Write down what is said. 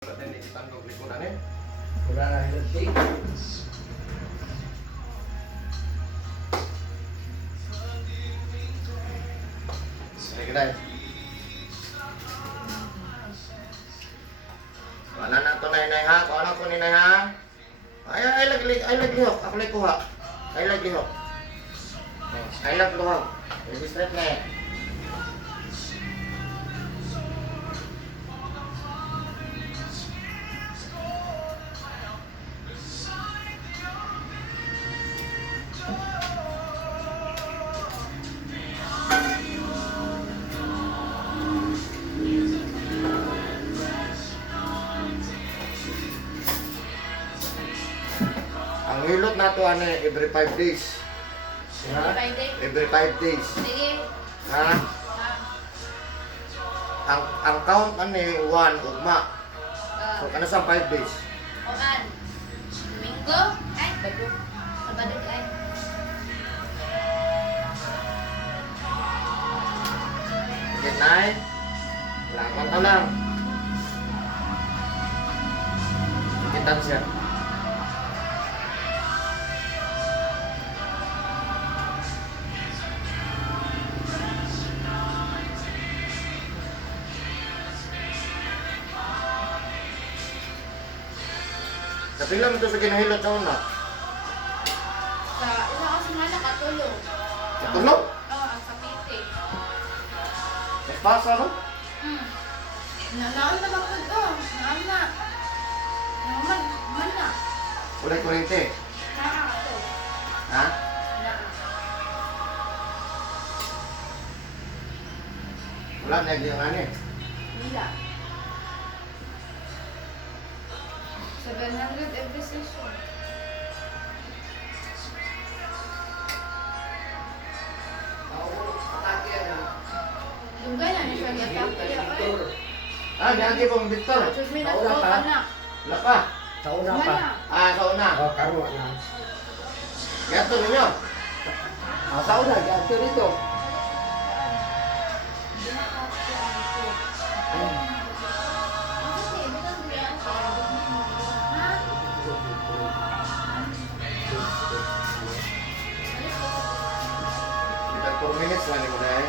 Natin itandog likuran eh. Wala na hilati. Sige dahil. Wala na to nay ha. Kung ano ko ni nay ha. Ay laglihok. Ako lay kuha. Ay laglihok. Ay laglihok. Straight na eh. Ang hilot na to ano every 5 days. Ha? Every 5 days. Sige. Ha? Ang count ano 1 ugma. So kana sa 5 days. Oan. Domingo. Ay, bago. Sabado ay. Get nine. Lakan ka lang. Kitan siya. Kapila mo ito sa kinahilot sa una? Sa isa ka semana katulog. Katulog? Oo, ang sapite. Nagpasa no? Nanaon na bakod oh. Naan na. Naman, man na. Ulay kurente. Naa ako. Ha? Naa. Wala na yung ano eh. Wala. 700 every session. Lugay na ni siya gatapos. Ah, diagi pong Victor. Sus may nagko anak. Wala pa. Sa una pa. Mana? Ah, sa una. O, karuwa na. Gato ninyo. Sa una, ganito dito. Kita 4 minutes lang ni mo dahil.